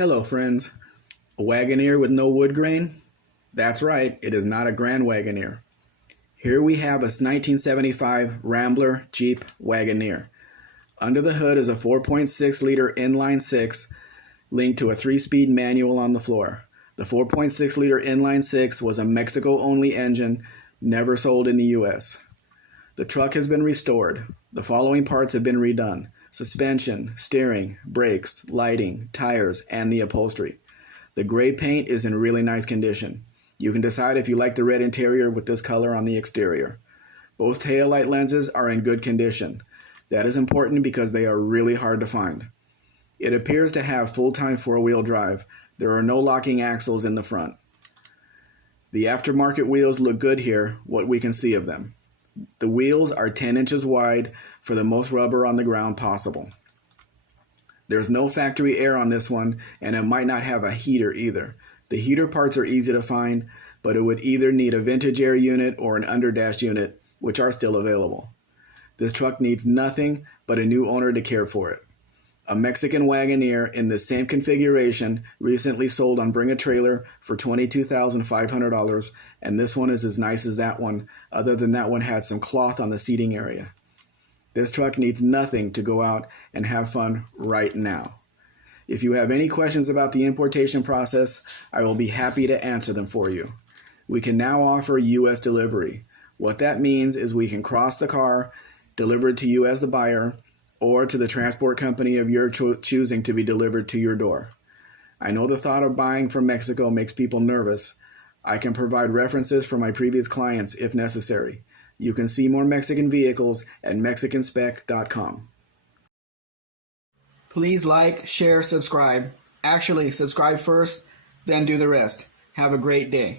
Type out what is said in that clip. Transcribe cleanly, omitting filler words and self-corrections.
Hello friends, a Wagoneer with no wood grain? That's right, it is not a Grand Wagoneer. Here we have a 1975 Rambler Jeep Wagoneer. Under the hood is a 4.6 liter inline 6 linked to a 3-speed manual on the floor. The 4.6 liter inline 6 was a Mexico only engine, never sold in the US. The truck has been restored. The following parts have been redone: suspension, steering, brakes, lighting, tires, and the upholstery. The gray paint is in really nice condition. You can decide if you like the red interior with this color on the exterior. Both taillight lenses are in good condition. That is important because they are really hard to find. It appears to have full-time 4-wheel drive. There are no locking axles in the front. The aftermarket wheels look good here, what we can see of them. The wheels are 10 inches wide for the most rubber on the ground possible. There's no factory air on this one, and it might not have a heater either. The heater parts are easy to find, but it would either need a vintage air unit or an underdash unit, which are still available. This truck needs nothing but a new owner to care for it. A Mexican Wagoneer in the same configuration recently sold on Bring a Trailer for $22,500, and this one is as nice as that one, other than that one had some cloth on the seating area. This truck needs nothing to go out and have fun right now. If you have any questions about the importation process, I will be happy to answer them for you. We can now offer US delivery. What that means is we can cross the car, deliver it to you as the buyer, or to the transport company of your choosing to be delivered to your door. I know the thought of buying from Mexico makes people nervous. I can provide references from my previous clients if necessary. You can see more Mexican vehicles at mexicanspec.com. Please like, share, subscribe. Actually, subscribe first, then do the rest. Have a great day.